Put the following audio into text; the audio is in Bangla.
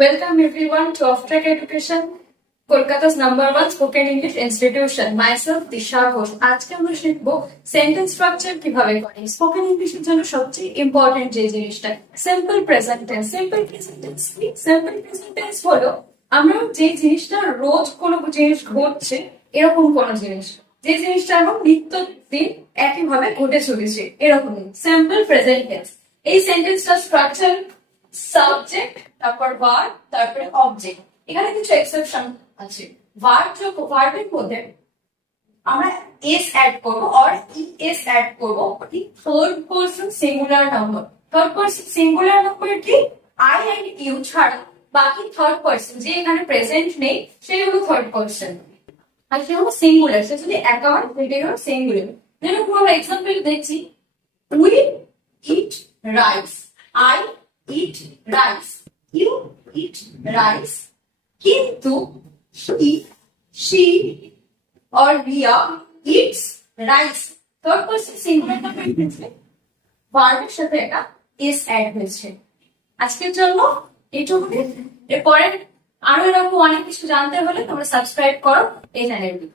Welcome everyone to Off Track Education, Kolkata's #1 spoken English institution. Myself Disha Ghosh. আজকে আমরা শিখবো সেন্টেন্স স্ট্রাকচার কিভাবে করে। স্পোকেন ইংলিশের জন্য সবচেয়ে ইম্পর্টেন্ট যে জিনিসটা simple present tense. Simple present tense কি? সিম্পল প্রেজেন্ট টেন্স হলো আমরা যে জিনিসটা রোজ কোনো জিনিস ঘটছে এরকম কোনো জিনিস, যে জিনিসটা আমরা নিত্যদিন একইভাবে ঘটে চলেছে এরকম সিম্পল প্রেজেন্ট টেন্স। এই সেন্টেন্সটা স্ট্রাকচার সাবজেক্ট, তারপর ভার্ব, তারপরে অবজেক্ট। এখানে কিছু এক্সেপশন আছে। ভার্বের মধ্যে আমরা এস অ্যাড করব অর ইএস অ্যাড করব third person singular number. Third person singular number কি? আই এন্ড ইউ ছাড়া বাকি থার্ড পারসন যে এখানে প্রেজেন্ট নেই সেই হলো থার্ড পারসন, আর সে হলো সিঙ্গুলার। সে যদি একার সেটাই হলো সিঙ্গুলার। যেরকম আমরা এক্সাম্পল দেখছি, we eat rice, I eat rice, you eat rice, কিন্তু he, she or Ria eats rice. Third person singular number হয়েছে, ভার্বের সাথে একটা এস অ্যাড হয়েছে। আজকের জন্য এইটুকুনি। এরপরে আরো এরকম অনেক কিছু জানতে হলে তোমরা সাবস্ক্রাইব করো এই চ্যানেলটি।